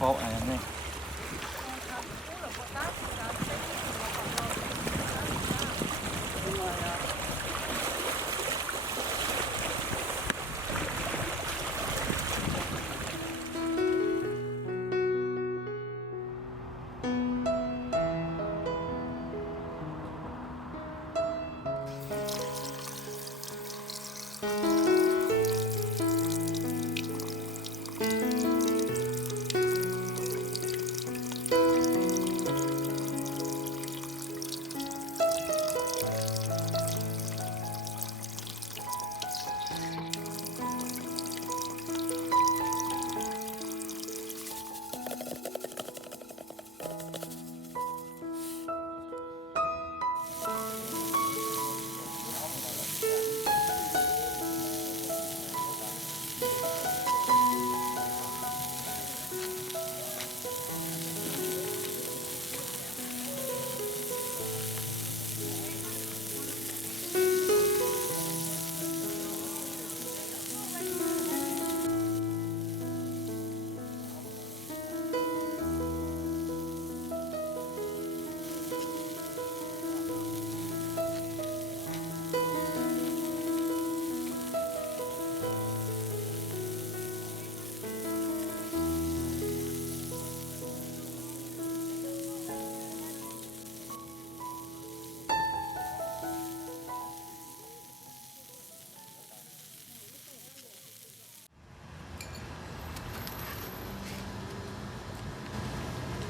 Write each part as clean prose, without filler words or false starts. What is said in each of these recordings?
phô này nè.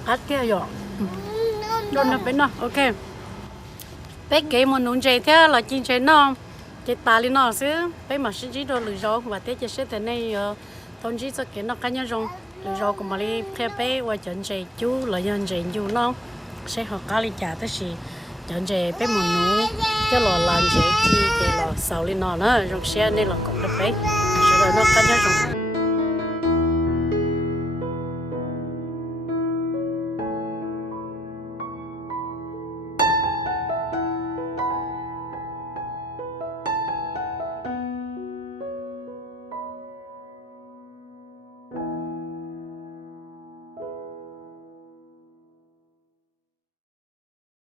Hết kia rồi. Rồi nó bên nó, ok. Bé kể một nụ chơi thế là chín chơi nó, chơi ta lên nó xứ. Bé mà sẽ chỉ đồ lười rau và thế sẽ thế này tôn chỉ cho cái nó cá nhân rong lười rau của mà đi theo bé qua chọn chơi chú là nhân chơi chú nó sẽ học cá đi trả tới gì chọn chơi bé một nụ cho lò làm chơi chi chơi lò sầu lên nó nữa rong xe nên là cũng được bé, sau đó nó cá nhân rong.